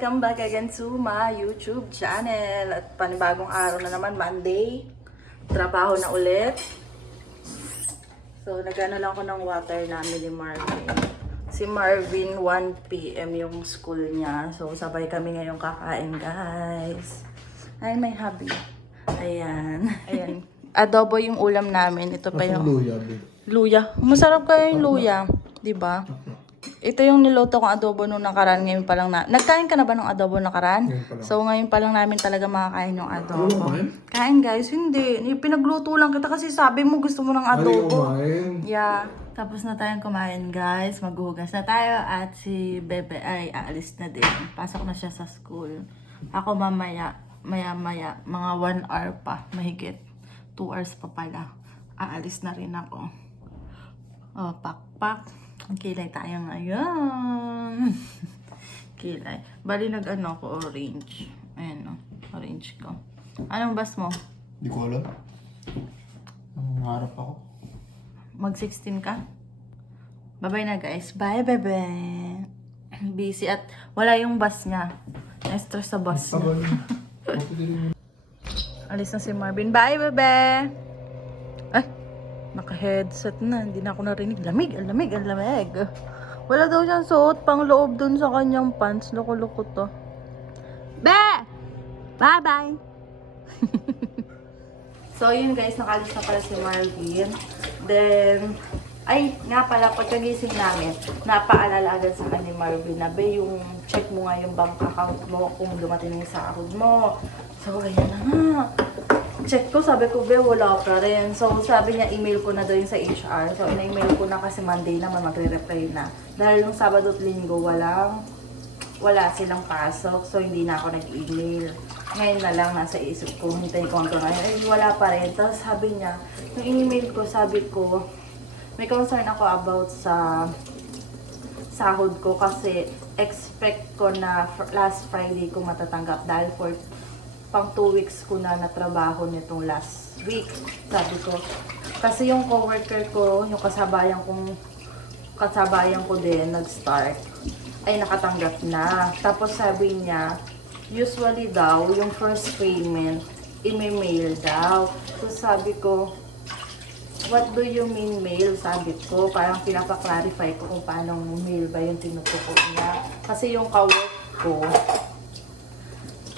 Welcome back again to my YouTube channel. At panibagong araw na naman, Monday. Trabaho na ulit. So, nagana lang ako ng water namin ni Marvin. Si Marvin, 1 PM yung school niya. So, sabay kami ngayong kakain, guys. Ay, may hubby. Ayan. Ayan. Adobo yung ulam namin. Ito pa yung luya. luya. Masarap kaya yung luya. Diba? Ito yung niloto kong adobo nung nakaraan. Ngayon pa lang na... Nagkain ka na ba ng adobo nakaraan? So, ngayon pa lang namin talaga makakain yung adobo. Kain, guys. Hindi. Pinagluto lang kita kasi sabi mo gusto mo ng adobo. Yeah. Tapos na tayong kumain, guys. Maghuhugas na tayo. At si Bebe ay aalis na din. Pasok na siya sa school. Ako mamaya, maya-maya, mga 1 hour pa. Mahigit. 2 hours pa pala. Aalis na rin ako. Oh, pak-pak. Kilay tayo ngayon. Kilay. Bali nag-ano ko, orange. Ayan o, orange ko. Anong bus mo? Di ko alam. Nangarap ako. Mag-16 ka? Bye-bye na, guys. Bye, bebe. Busy at wala yung bus niya. Na-stress sa bus niya. Alis na si Marvin. Bye, bebe. Ay, naka-headset na. Hindi na ako narinig. Lamig, ang lamig, ang lamig. Wala daw siyang suot pang loob dun sa kanyang pants. Loko-loko to. Be! Bye-bye! So, yun guys. Nakalis na pala si Marvin. Then, ay, nga pala, pagkagising namin, napaalala agad sa akin ni Marvin na, be, yung check mo nga yung bank account mo kung dumating yung sahod mo. So, ganyan na nga. Check ko, sabi ko, be, wala pa rin. So, sabi niya, email ko na daw yun sa HR. So, ina-email ko na kasi Monday naman magre-reply na. Dahil nung Sabado at Linggo, wala silang pasok. So, hindi na ako nag-email. Ngayon na lang, nasa isip ko, hintayin ko hanggang ngayon. Ay, wala pa rin. Tapos sabi niya, nung in-email ko, sabi ko, may concern ako about sa sahod ko kasi expect ko na last Friday ko matatanggap dahil for pang 2 weeks ko na natrabaho nitong last week. Sabi ko, kasi yung coworker ko, yung kasabayan ko din, nag-start, ay nakatanggap na. Tapos sabi niya, usually daw, yung first payment, i-mail daw. So sabi ko, what do you mean mail? Sabi ko, parang pinapa-clarify ko kung paano mail ba yung tinutukoy niya. Kasi yung kawork ko,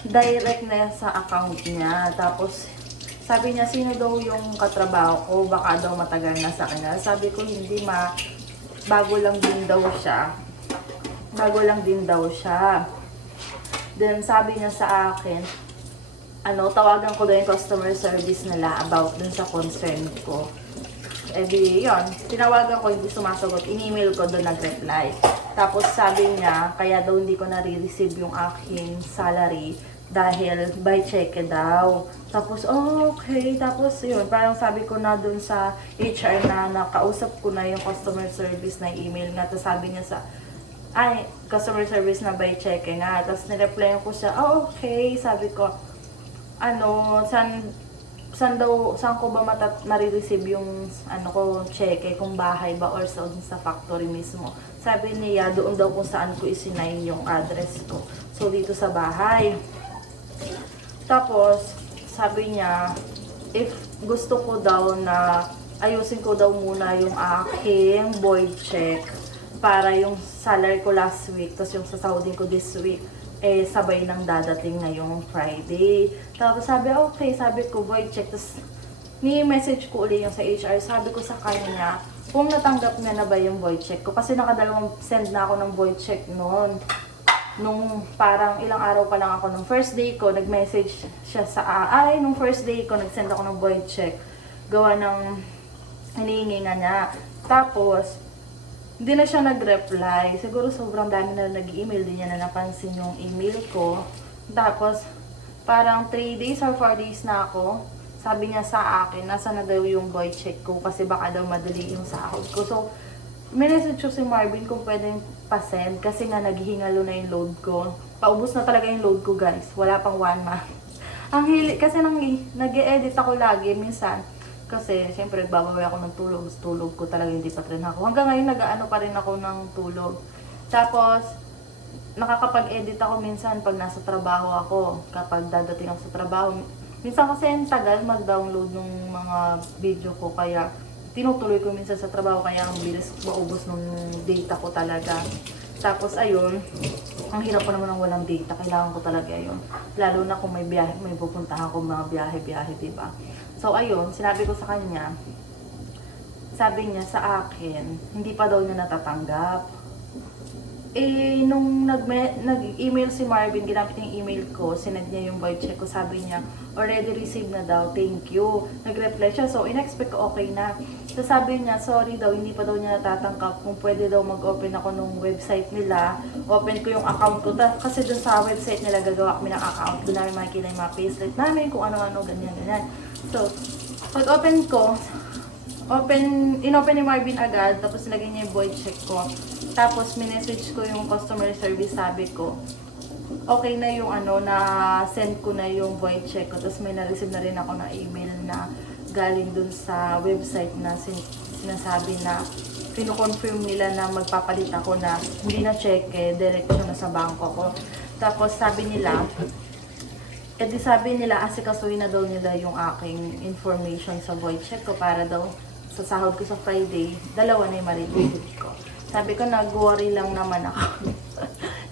direct na sa account niya. Tapos, sabi niya, sino daw yung katrabaho ko? Baka daw matagal na sa kanya. Sabi ko, hindi bago lang din daw siya. Then, sabi niya sa akin, tawagan ko daw yung customer service nila about dun sa concern ko. Eh di, yun, tinawagan ko, hindi sumasagot. In-email ko doon, nag-reply. Tapos sabi niya, kaya daw hindi ko nare-receive yung aking salary dahil by cheque daw. Tapos, okay. Tapos yun, parang sabi ko na doon sa HR na nakausap ko na yung customer service na email nga. Tapos sabi niya customer service na by cheque nga. Tapos nireply ko siya, okay. Sabi ko, saan ko ba nare-receive yung cheque, kung bahay ba or sa factory mismo. Sabi niya, doon daw kung saan ko isinign yung address ko. So, dito sa bahay. Tapos, sabi niya, if gusto ko daw na ayusin ko daw muna yung aking void check para yung salary ko last week, tapos yung sasahodin ko this week, sabay nang dadating ngayong Friday. Tapos sabi, okay, sabi ko, void check. Tapos, ni-message ko ulit yung sa HR. Sabi ko sa kanya, kung natanggap niya na ba yung void check ko. Kasi nakadalawang send na ako ng void check noon. Nung parang ilang araw pa lang ako, nung first day ko, nag-message siya nung first day ko, nag-send ako ng void check. Gawa ng hinihingi nga niya. Tapos, hindi na siya nag-reply. Siguro sobrang dami na nag-email. Di niya na napansin yung email ko. Tapos, parang 3 days or 4 days na ako. Sabi niya sa akin, nasa na daw yung void check ko kasi baka daw madali yung sahod ko. So, minessage ko si Marvin kung pwedeng pasend kasi nga naghihingalo na yung load ko. Paubos na talaga yung load ko, guys. Wala pang 1 month. Ang hili, kasi nag-e-edit ako lagi minsan. Kasi, siyempre, nagbabawi ako ng tulog. Tulog ko talaga, hindi pa rin ako. Hanggang ngayon, nag-aano pa rin ako ng tulog. Tapos, nakakapag-edit ako minsan pag nasa trabaho ako, kapag dadating ako sa trabaho. Minsan kasi ang tagal mag-download ng mga video ko, kaya tinutuloy ko minsan sa trabaho, kaya ang bilis maubos ng data ko talaga. Tapos ayun, ang hirap ko naman ng walang data, kailangan ko talaga yun. Lalo na kung may biyahe, may pupuntahan ako mga biyahe-biyahe, diba? So ayun, sinabi ko sa kanya, sabi niya sa akin, hindi pa daw niya natatanggap. Eh, nung nag-email si Marvin, ginamit yung email ko, sinend niya yung void check ko, sabi niya, already received na daw, thank you. Nag-reply siya, so in-expect ko okay na. So sabi niya, sorry daw, hindi pa daw niya natatanggap, kung pwede daw mag-open ako ng website nila, open ko yung account ko, kasi dun sa website nila gagawa kami ng account, doon namin makikita yung mga payslip namin, kung ano-ano, ganyan. So, pag-open ko, in-open ni Marvin agad, tapos nilagay niya yung void check ko. Tapos, minessage ko yung customer service, sabi ko, okay na yung na-send ko na yung void check ko. Tapos, may na-receive na rin ako na email na galing dun sa website na sinasabi na pino-confirm nila na magpapalit ako na hindi na check, diretso na sa bangko ko. Tapos, sabi nila, asikasuhin na daw nila yung aking information sa void check ko para daw sa sahod ko sa Friday, 2 na yung ma-receive ko. Sabi ko, nag-worry lang naman ako.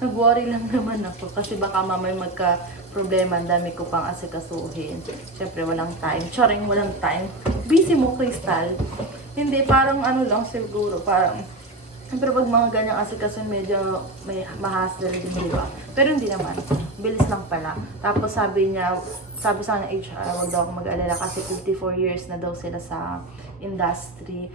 Nag-worry lang naman ako kasi baka mamay magka-problema, ang dami ko pang asikasuhin. Siyempre, walang time. Charing, walang time. Busy mo, Crystal. Hindi, parang lang siguro, parang siyempre pag mga ganyang asikasuhin, medyo may mahasdal din, di ba? Pero hindi naman. Bilis lang pala. Tapos sabi sa kanya HR, wag daw ako mag-alala kasi 54 years na daw sila sa industry.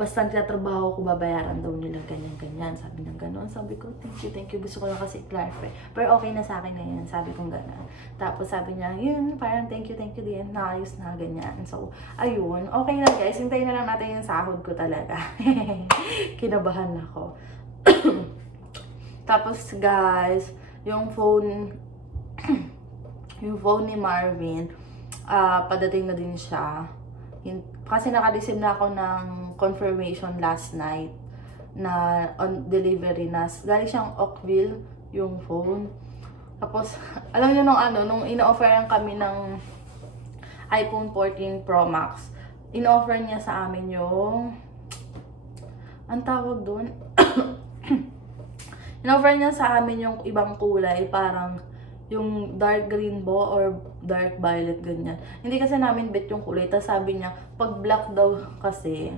Basta nagtatrabaho ko, babayaran daw nila ganyan-ganyan. Sabi ng gano'n. Sabi ko, thank you. Gusto ko lang kasi i-clarify. Pero okay na sa akin na yun. Sabi ko gano'n. Tapos sabi niya, yun, parang thank you din. Naayos na, ganyan. So, ayun. Okay na guys. Hintayin na lang natin yung sahod ko talaga. Kinabahan ako. Tapos guys, yung phone ni Marvin, padating na din siya. Kasi naka-receive na ako ng confirmation last night na on delivery na. Galing siyang Oakville yung phone. Tapos, alam niyo nung ino-offeran kami ng iPhone 14 Pro Max, ino-offer niya sa amin yung, ang tawag doon, ino-offer niya sa amin yung ibang kulay, parang yung dark green bo or dark violet, ganyan. Hindi kasi namin bet yung kulay. Tapos sabi niya, pag black daw kasi,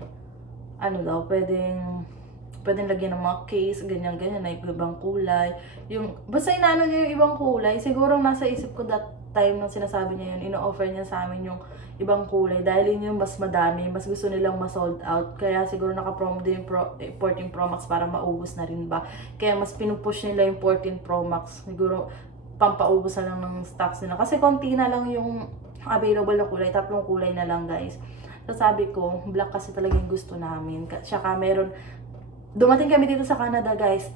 pwedeng lagyan ng mga case, ganyan, na ibang kulay. Basta inaano niya yung ibang kulay. Siguro nasa isip ko that time nung sinasabi niya yun, ino-offer niya sa amin yung ibang kulay. Dahil yun yung mas madami, mas gusto nilang ma-sold out. Kaya siguro naka-promo din yung 14 Pro Max para maubos na rin ba. Kaya mas pinupush nila yung 14 Pro Max. Siguro, pampaubos na lang ng stocks nila. Kasi konti na lang yung available na kulay. 3 kulay na lang, guys. So sabi ko, black kasi talagang gusto namin. Tsaka dumating kami dito sa Canada, guys.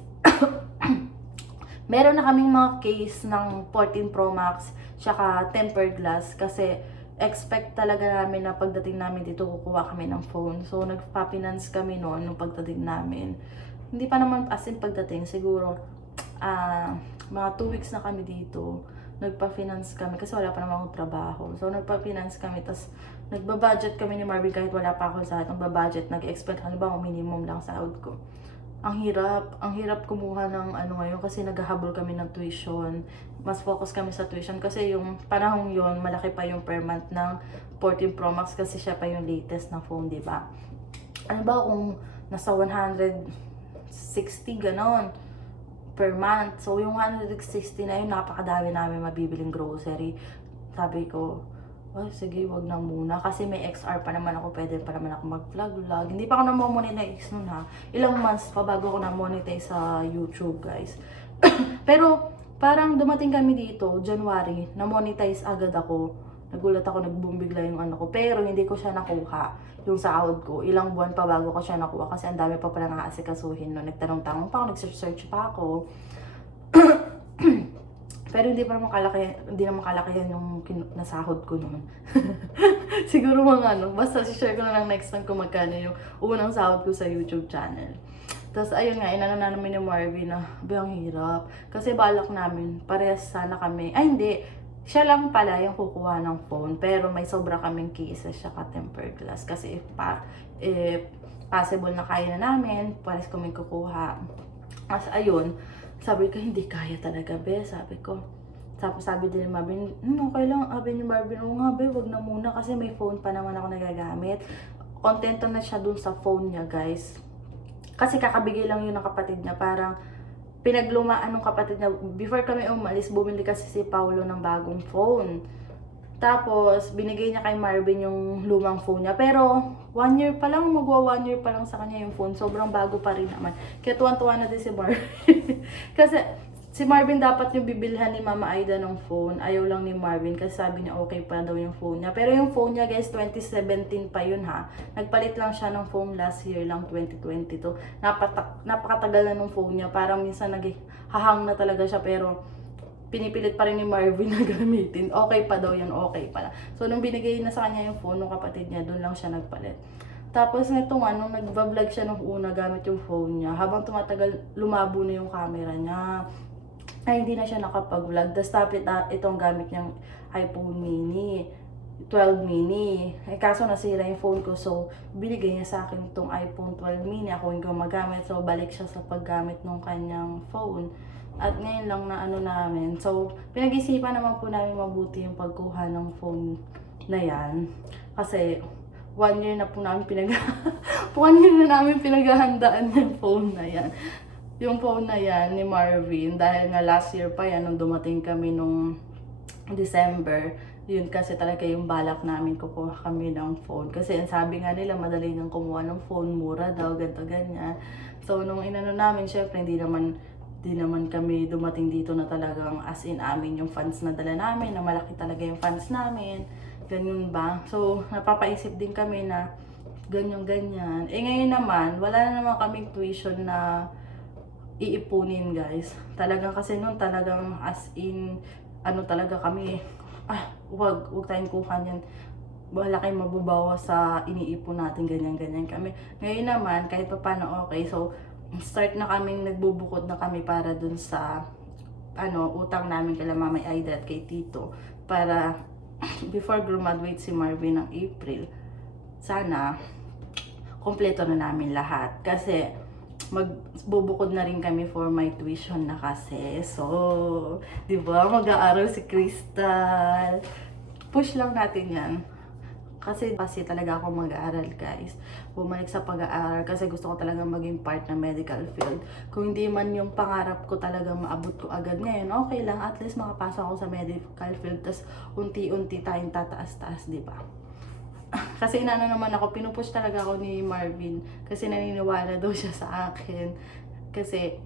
Meron na kaming mga case ng 14 Pro Max, tsaka tempered glass. Kasi expect talaga namin na pagdating namin dito, kukuha kami ng phone. So nagpa-finance kami noon nung pagdating namin. Hindi pa naman as in pagdating, siguro mga 2 weeks na kami dito, nagpa-finance kami kasi wala pa naman akong trabaho. So, nagpa-finance kami, tapos nagba-budget kami ni Marvin kahit wala pa ako sa nagba-budget, nag-expect, halimbawa minimum lang sahod ko. Ang hirap kumuha ng ngayon kasi naghahabol kami ng tuition. Mas focus kami sa tuition kasi yung panahong yon malaki pa yung per month ng 14 Pro Max kasi siya pa yung latest na phone, di ba? Ano ba kung nasa 160 ganon per month. So, yung 160 na yun, napakadami namin mabibiling grocery. Sabi ko, sige, wag na muna. Kasi may XR pa naman ako, pwede pa naman ako mag-vlog. Hindi pa ako na-monetize nun ha. Ilang months pa bago ako na-monetize sa YouTube, guys. Pero, parang dumating kami dito, January, na-monetize agad ako. Nagulat ako, nag-boom bigla yung ko. Pero, hindi ko siya nakuha. Yung sahod ko, ilang buwan pa bago ko siya nakuha kasi ang dami pa pala nga asikasuhin no. Nagtanong-tanong pa ako, nag-search pa ako. Pero hindi naman kalakihan yung nasahod ko noon. Siguro mga basta share ko na lang next time kung magkano yung unang sahod ko sa YouTube channel. Tapos ayun nga, inano na namin ni Marvin na, ang hirap. Kasi balak namin, parehas sana kami. Ay hindi, siya lang pala yung kukuha ng phone. Pero may sobra kaming cases siya ka-tempered glass. Kasi if possible na kaya na namin, parehas kami kukuha. As ayun, sabi ko, hindi kaya talaga, be. Sabi ko, sabi din ni Marvin, okay lang. Sabi ni Marvin, oo nga, be, wag na muna kasi may phone pa naman ako nagagamit. Kontento na siya dun sa phone niya, guys. Kasi kakabigay lang yun ng kapatid niya. Parang pinaglumaan ng kapatid niya. Before kami umalis, bumili kasi si Paulo ng bagong phone. Tapos, binigay niya kay Marvin yung lumang phone niya. Pero, 1 year pa lang, magwa 1 year pa lang sa kanya yung phone. Sobrang bago pa rin naman. Kaya tuwan-tuwa na din si Marvin. Kasi, si Marvin dapat yung bibilhan ni Mama Aida ng phone. Ayaw lang ni Marvin kasi sabi niya okay pa daw yung phone niya. Pero yung phone niya, guys, 2017 pa yun ha. Nagpalit lang siya ng phone last year lang, 2022. Napakatagal na ng phone niya. Parang minsan naghahang na talaga siya pero pinipilit pa rin ni Marvin na gamitin. Okay pa daw yun, okay pala. So, nung binigay na sa kanya yung phone ng kapatid niya, doon lang siya nagpalit. Tapos nito nga, nung nag-vlog siya nung una gamit yung phone niya, habang tumatagal, lumabo na yung camera niya. Ay, hindi na siya nakapag-vlog. Tapos itong gamit niyang iPhone mini, 12 mini. Eh, kaso nasira yung phone ko. So, binigay niya sa akin itong iPhone 12 mini. Ako yung gumagamit. So, balik siya sa paggamit ng kanyang phone. At ngayon lang na ano namin. So, pinag-isipan naman po namin mabuti yung pagkuha ng phone na yan. Kasi, 1 year na po namin 1 year na namin pinaghahandaan yung phone na yan. Yung phone na yan ni Marvin, dahil nga last year pa yan, nung dumating kami nung December, yun kasi talaga yung balak namin kukuha kami ng phone. Kasi sabi nga nila, madali nang kumuha ng phone, mura daw, ganito, ganyan. So, nung inano namin, syempre, hindi naman kami dumating dito na talagang as in amin yung funds na dala namin, na malaki talaga yung funds namin. Ganyan ba? So, napapaisip din kami na ganyan-ganyan. Eh ngayon naman, wala na naman kaming tuition na iipunin, guys. Talagang kasi nun talagang as in ano talaga kami, wag tayong kuha niyan. Wala kayong mababawas sa iniipon natin, ganyan-ganyan kami. Ngayon naman, kahit pa paano okay. So, start na kaming nagbubukod na kami para dun sa utang namin kay Mama Aida at kay Tito. Para before graduate si Marvin ng April, sana kompleto na namin lahat. Kasi magbubukod na rin kami for my tuition na kasi. So, di ba, mag-aaral si Crystal. Push lang natin yan. Kasi talaga ako mag-aaral, guys. Bumalik sa pag-aaral kasi gusto ko talaga maging part ng medical field. Kung hindi man yung pangarap ko talaga maabot ko agad ngayon, okay lang. At least makapasok ako sa medical field. Tapos unti-unti tayong tataas-taas, di ba? Kasi inaano naman ako, pinupush talaga ako ni Marvin kasi naniniwala daw siya sa akin. Kasi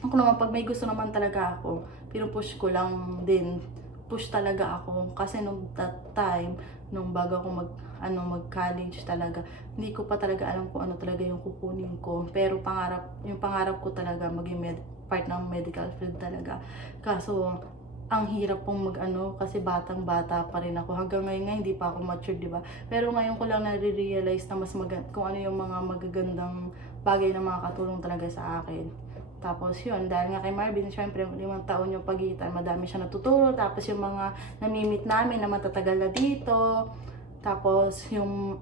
ako naman, pag may gusto naman talaga ako, pinupush ko lang din. Push talaga ako kasi nung that time, nung bago ako mag-college talaga, hindi ko pa talaga alam kung ano talaga yung kukunin ko. Pero yung pangarap ko talaga maging part ng medical field talaga. Kaso ang hirap pong kasi batang-bata pa rin ako. Hanggang ngayon nga, hindi pa ako mature, di ba? Pero ngayon ko lang nare-realize na kung ano yung mga magagandang bagay na makakatulong talaga sa akin. Tapos yun, dahil nga kay Marvin, syempre 5 taon yung pagitan, madami siya natuturo. Tapos yung mga namimit namin na matatagal na dito. Tapos yung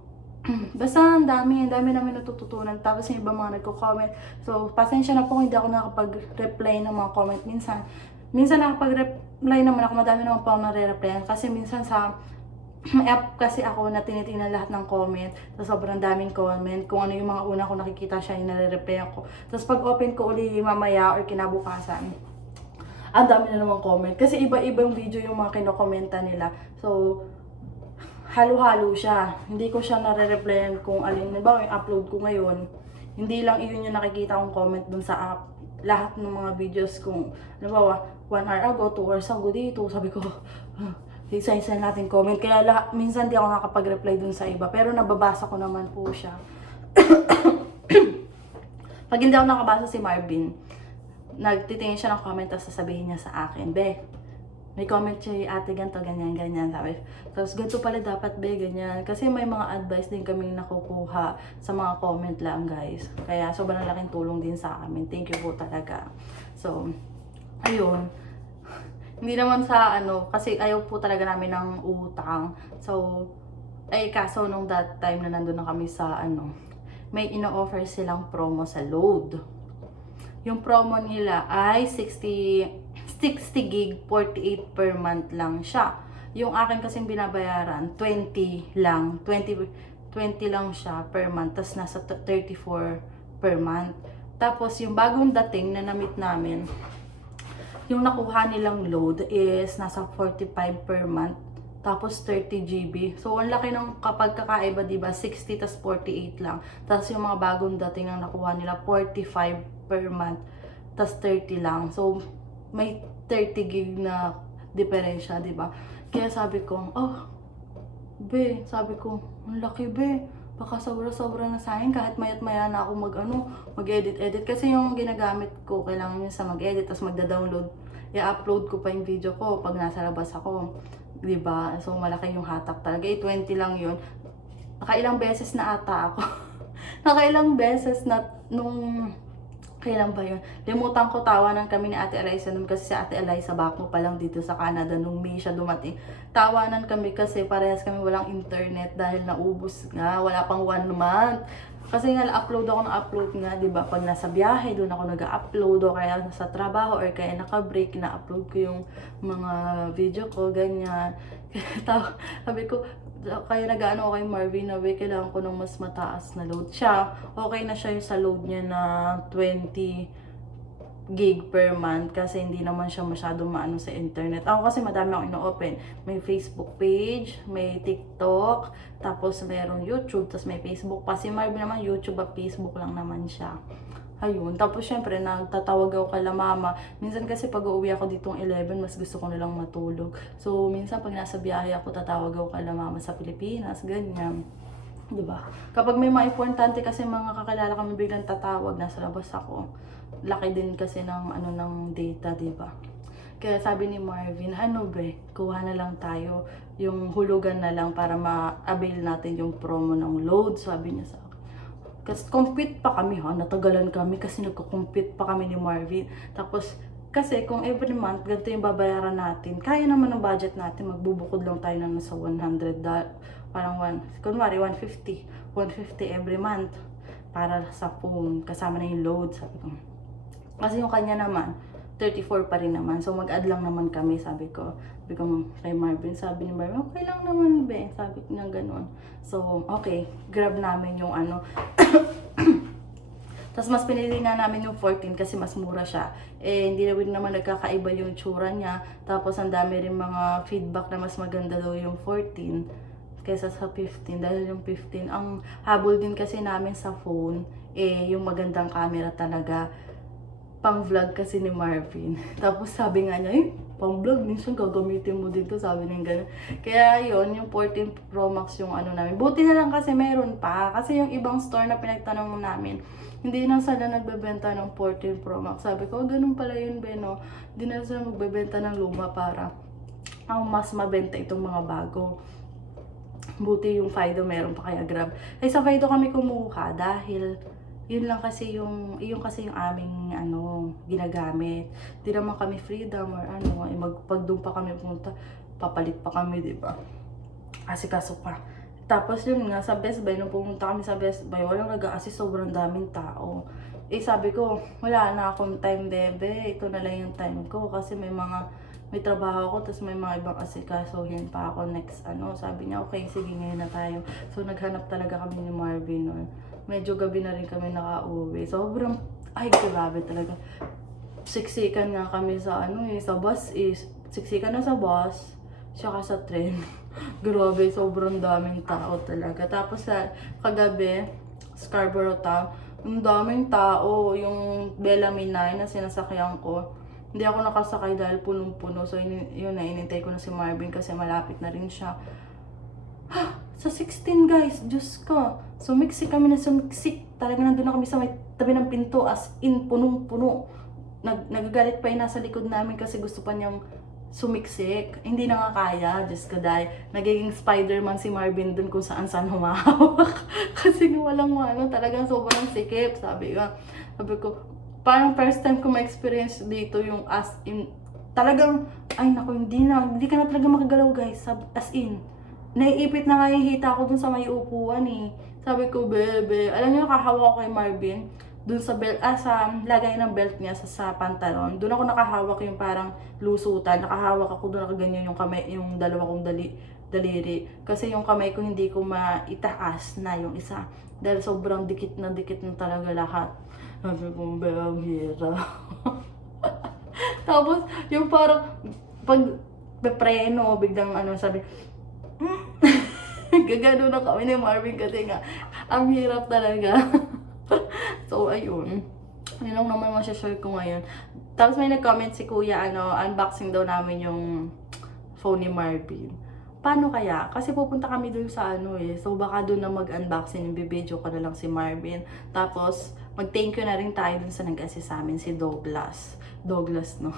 basta ang dami namin natututunan. Tapos yung ibang mga nagko-comment. So, pasensya na po kung hindi ako nakapag-reply ng mga comment minsan nakapag-reply naman ako, madami naman po ako nare-replyan. Kasi minsan sa may app kasi ako na tinitingnan lahat ng comment. So, sobrang daming comment. Kung ano yung mga una ko nakikita siya, yung nare-replyan ko. Tapos pag open ko uli mamaya or kinabukasan, ang dami na naman comment. Kasi iba-ibang video yung mga kinokomenta nila. So, halo-halo siya. Hindi ko siya nare-replyan kung alin. Diba, yung upload ko ngayon, hindi lang iyon yung nakikita kong comment dun sa app. Lahat ng mga videos kung, diba, 1 hour ago, 2 hours ago dito, sabi ko, isa-isa natin comment. Kaya minsan di ako nakapag-reply dun sa iba. Pero nababasa ko naman po siya. Pag hindi ako nakabasa si Marvin, nagtitingin siya ng comment at sasabihin niya sa akin, Be, may comment siya, ate ganito, ganyan, ganyan, sabi. Tapos ganito pala dapat be, ganyan. Kasi may mga advice din kaming nakukuha sa mga comment lang guys. Kaya sobrang laking tulong din sa amin. Thank you po talaga. So, ayun. Hindi naman sa ano, kasi ayaw po talaga namin ng utang. So, kaso nung that time na nandun na kami sa ano, may ino-offer silang promo sa load. Yung promo nila ay 60 gig, 48 per month lang siya. Yung akin kasing binabayaran, 20 lang. 20 lang siya per month. Tapos nasa 34 per month. Tapos yung bagong dating na na-meet namin, yung nakuha nilang load is nasa 45 per month. Tapos 30 GB. So, ang laki ng kapag kakaiba, diba? 60 tas 48 lang. Tapos yung mga bagong dating ang nakuha nila, 45 per month. Tas 30 lang. So, may 30 gig na diferensya, diba? Kaya sabi ko, be, sabi ko, ang laki be. Baka sobra-sobra na sa akin kahit mayat-maya na ako mag-edit. Kasi yung ginagamit ko, kailangan nyo sa mag-edit, tapos magda-download. I-upload ko pa yung video ko pag nasa labas ako. Diba? So, malaki yung hatak talaga. 20 lang yun. Nakailang beses na ata ako. Nakailang beses na nung... Kailan ba yun? Limutan ko, tawanan kami ni Ate Eliza nun kasi si Ate Eliza bago pa lang dito sa Canada nung May siya dumating. Tawanan kami kasi parehas kami walang internet dahil naubos nga. Wala pang 1 month. Kasi nga upload ako ng upload nga, diba? Pag nasa biyahe, doon ako nag-upload o kaya nasa trabaho or kaya naka-break, na-upload ko yung mga video ko, ganyan. Sabi ko, kaya nag-ano ako kay Marvin na kailangan ko ng mas mataas na load. Siya, okay na siya yung sa load niya na 20 gig per month kasi hindi naman siya masyadong maano sa internet. Ako kasi madami akong ino-open. May Facebook page, may TikTok, tapos mayroong YouTube, tapos may Facebook pa. Si Marvin naman YouTube at Facebook lang naman siya. Ayun. Tapos syempre, nagtatawag ako kay mama. Minsan kasi pag uuwi ako ditong 11, mas gusto ko nilang matulog. So, minsan pag nasa biyahe ako, tatawag ako kay mama sa Pilipinas, ganyan. Diba? Kapag may mga importante kasi mga kakilala kami biglang tatawag, nasa labas ako. Laki din kasi ng ano ng data, diba? Kaya sabi ni Marvin, ano be, kuha na lang tayo yung hulugan na lang para ma-avail natin yung promo ng load, sabi niya sa akin. Kasi compete pa kami ha, natagalan kami kasi nagko-compete pa kami ni Marvin. Tapos kasi kung every month ganito yung babayaran natin, kaya naman ng budget natin, magbubukod lang tayo ng nasa $100, parang kunwari 150 every month para sa phone, kasama na yung load, sabi ko. Kasi yung kanya naman, 34 pa rin naman. So, mag-add lang naman kami, sabi ko kay Marvin. Sabi ni Marvin, okay lang naman, be. Sabi ko niya ganun. So, okay. Grab namin yung ano. Tapos, mas pinili nga namin yung 14 kasi mas mura siya. Hindi naman nagkakaiba yung tsura niya. Tapos, ang dami rin mga feedback na mas maganda daw yung 14 kaysa sa 15. Dahil yung 15, ang habol din kasi namin sa phone, yung magandang camera talaga. Pang-vlog kasi ni Marvin. Tapos sabi nga niya, pang-vlog, minsan gagamitin mo dito, sabi niya gano'n. Kaya yun, yung 14 Pro Max yung ano namin. Buti na lang kasi meron pa. Kasi yung ibang store na pinagtanong namin, hindi na sila nagbebenta ng 14 Pro Max. Sabi ko, ganun pala yun, Beno. Hindi na sila magbebenta ng luma para ang mas mabenta itong mga bago. Buti yung Fido meron pa kaya Grab. Ay sa Fido kami kumuha dahil yun kasi yung aming ano ginagamit. Di naman kami freedom or ano, pag doon pa kami pumunta, papalit pa kami, di ba? Kasi kaso pa. Tapos yun nga sa Best Buy, nung pumunta kami sa Best Buy, walang nag-a-assist, sobrang daming tao. Sabi ko, wala na akong time, bebe. Ito na lang yung time ko kasi may trabaho ako, tapos may mga ibang asikasuhin pa ako next ano. Sabi niya, okay, sige, ngayon na tayo. So naghanap talaga kami ni Marvin nun. Medyo gabi na rin kami nakauwi. Sobrang, ay grabe talaga. Siksikan nga kami sa ano sa bus siksikan na sa bus, tsaka sa train. Grabe, sobrang daming tao talaga. Tapos sa kagabi, Scarborough Town, ang daming tao. Yung Bellamy 9 na sinasakyan ko, hindi ako nakasakay dahil punong-puno. So yun na, inintay ko na si Marvin kasi malapit na rin siya. Sa 16 guys, Diyos ko. Sumiksik kami na sumiksik. Talaga nandun na kami sa may tabi ng pinto, as in punong-puno. Nagagalit pa yung nasa likod namin kasi gusto pa niyang sumiksik. Hindi na nga kaya, Diyos ko dahil nagiging Spider-Man si Marvin dun kung saan humahawak. Kasi walang ano, talagang sobrang sikip, sabi ko. Sabi ko, parang first time ko ma-experience dito yung as in, talagang, ay naku, hindi ka na talaga makagalaw guys, as in. Naiipit na nga yung hita ko dun sa may upuan eh. Sabi ko, bebe, alam niyo, nakahawak ko kay Marvin, dun sa belt, sa lagay ng belt niya sa pantalon. Doon ako nakahawak yung parang lusutan. Nakahawak ako doon, nakaganyan yung kamay, yung dalawa kong daliri. Kasi yung kamay ko hindi ko maitaas na yung isa. Dahil sobrang dikit na talaga lahat. Sabi ko, ang hirap. Tapos, yung parang, pag pepreno, biglang sabi, gagano na kami ni Marvin kasi nga, ang hirap talaga. So, ayun. Yun lang naman masashare ko ngayon. Tapos may nag-comment si Kuya, unboxing daw namin yung phone ni Marvin. Paano kaya? Kasi pupunta kami dun sa so baka dun na mag-unboxing, bibidyo ko na lang si Marvin. Tapos, mag-thank you na rin tayo dun sa nag-assist sa amin, si Douglas. Douglas, no?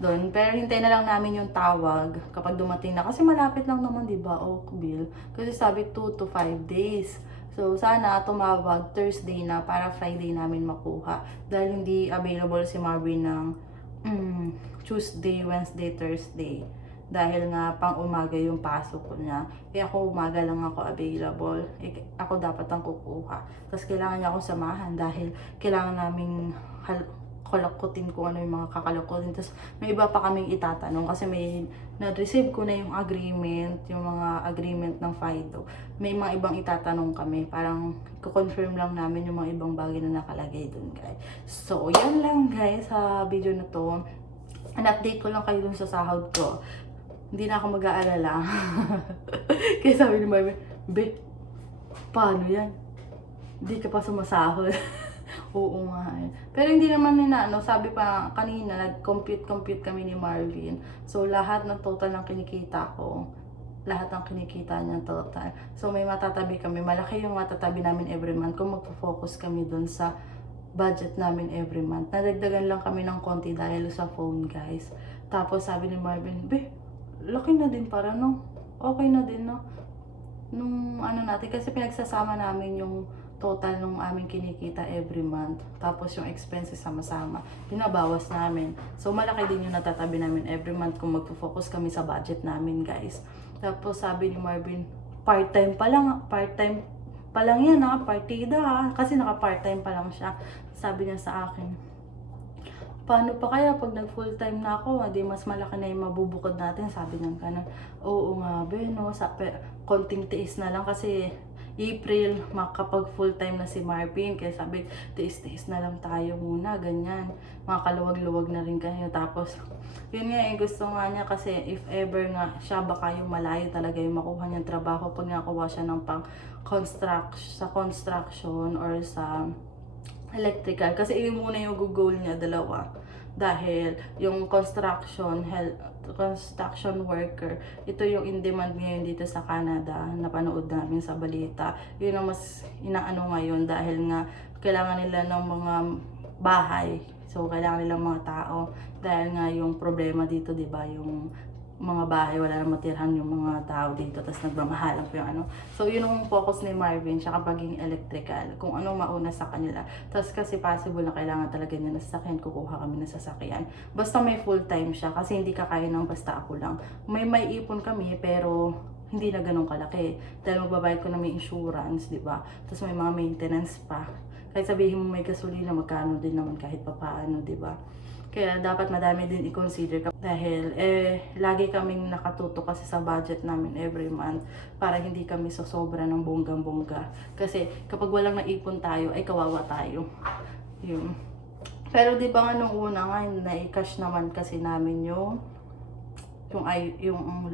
Doon. Pero hintay na lang namin yung tawag kapag dumating na. Kasi malapit lang naman, di ba? Bill. Kasi sabi 2 to 5 days. So, sana tumawag Thursday na para Friday namin makuha. Dahil hindi available si Marvin ng Tuesday, Wednesday, Thursday. Dahil nga pang umaga yung pasok ko niya. Kaya ako umaga lang ako available. Ako dapat ang kukuha. Tapos kailangan niya akong samahan dahil kailangan naming kalakutin kung ano yung mga kakalakutin. Tapos may iba pa kaming itatanong kasi may na-receive ko na yung agreement, yung mga agreement ng FIDO. May mga ibang itatanong kami. Parang kukonfirm lang namin yung mga ibang bagay na nakalagay dun, guys. So, yan lang guys sa video na to. An-update ko lang kayo dun sa sahod ko. Hindi na ako mag-aalala. Kaya sabi ni Marvin, be, paano yan? Hindi ka pa sumasahod. Oo nga eh. Pero hindi naman sabi pa kanina, nag-compute kami ni Marvin. So, lahat ng total ng kinikita ko, lahat ng kinikita niya total. So, may matatabi kami. Malaki yung matatabi namin every month kung magpo-focus kami dun sa budget namin every month. Nadagdagan lang kami ng konti dahil sa phone, guys. Tapos, sabi ni Marvin, be, laki na din para, no? Okay na din, no? Nung natin, kasi pinagsasama namin yung total ng aming kinikita every month. Tapos yung expenses sama-sama, binabawas namin. So malaki din yung natatabi namin every month kung magpo-focus kami sa budget namin, guys. Tapos sabi ni Marvin, part-time pa lang yan ha, partida ha. Kasi naka-part-time pa lang siya. Sabi niya sa akin, paano pa kaya pag nag-full-time na ako, di mas malaki na yung mabubukod natin, sabi niya ganun. Oo nga be, no? Konting tiis na lang kasi April, makapag full-time na si Marvin. Kaya sabi, tiis-tiis na lang tayo muna, ganyan. Makaluwag-luwag na rin kayo. Tapos, yun nga gusto nga niya kasi if ever nga siya, baka yung malayo talaga yung makuha niyang trabaho pag nakuha siya ng sa construction or sa electrical. Kasi yun muna yung goal niya, dalawa. Dahil yung construction worker, ito yung in demand ngayon dito sa Canada, napanood namin sa balita. Yun ang mas inaano ngayon dahil nga kailangan nila ng mga bahay. So kailangan nila mga tao dahil nga yung problema dito, 'di ba, yung mga bahay, wala na matirhan yung mga tao dito, tapos nagmamahalan po yung So, yun yung focus ni Marvin, siya pagiging electrical, kung ano mauna sa kanila. Tapos kasi possible na kailangan talaga niya ng sasakyan, kukuha kami ng sasakyan. Basta may full time siya, kasi hindi kakaya ng basta ako lang. May ipon kami, pero hindi na ganun kalaki. Dahil magbabayad ko na may insurance, di ba? Tapos may mga maintenance pa. Kahit sabihin mo may gasolina, magkano din naman kahit papaano, di ba? Kaya dapat madami din i-consider dahil lagi kaming nakatuto kasi sa budget namin every month para hindi kami sosobra ng bonggang-bongga. Kasi kapag walang naipon tayo, ay kawawa tayo. Yun. Pero di ba nga nung una nga, na-cash naman kasi namin yung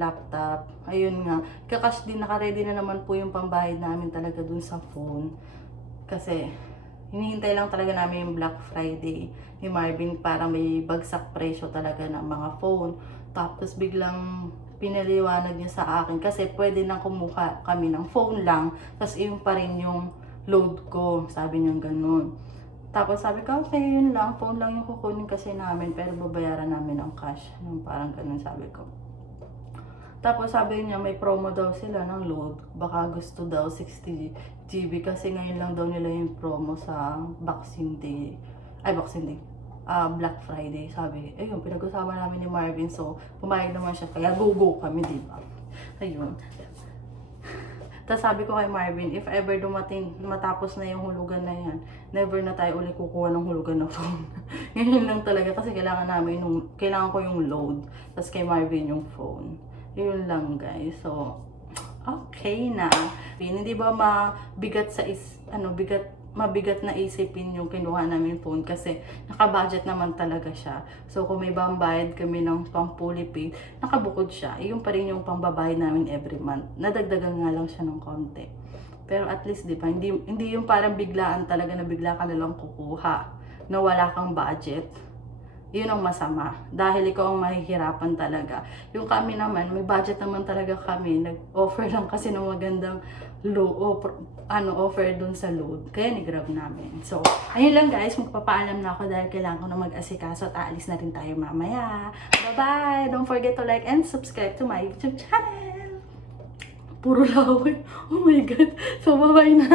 laptop. Ayun nga, kakash din, naka-ready na naman po yung pambayad namin talaga dun sa phone. Kasi hinihintay lang talaga namin yung Black Friday ni Marvin para may bagsak presyo talaga ng mga phone. Tapos biglang pinaliwanag niya sa akin kasi pwede nang kumuha kami ng phone lang, tapos yun pa rin yung load ko, sabi niya ganun. Tapos sabi ko, okay, yun lang. Phone lang yung kukunin kasi namin, pero babayaran namin ng cash. Yung parang ganun sabi ko. Tapos sabi niya, may promo daw sila ng load. Baka gusto daw 60 GB kasi ngayon lang daw nila yung promo sa Boxing Day. Black Friday. Sabi, ayun, pinag-usapan namin ni Marvin. So, pumayag naman siya. Kaya go kami, di ba? Ayun. Tapos sabi ko kay Marvin, if ever matapos na yung hulugan na yan, never na tayo ulit kukuha ng hulugan na phone. Ngayon lang talaga kasi kailangan ko yung load. Tapos kay Marvin yung phone. Yun lang guys. So, okay na. Hindi ba mabigat na isipin yung kinuha namin phone kasi naka-budget naman talaga siya. So, kung may bambayad kami ng pang fully paid, nakabukod siya. Yung pa rin yung pangbabayad namin every month. Nadagdagan nga lang siya ng konti. Pero at least, di ba, hindi yung parang biglaan talaga na bigla ka na lang kukuha na wala kang budget. Yun ang masama. Dahil ikaw ang mahihirapan talaga. Yung kami naman, may budget naman talaga kami. Nag-offer lang kasi ng magandang offer dun sa load. Kaya ni-grab namin. So, ayun lang guys. Magpapaalam na ako dahil kailangan ko na mag-asikaso at aalis na rin tayo mamaya. Bye-bye! Don't forget to like and subscribe to my YouTube channel. Puro laway. Oh my God. So, bye-bye na.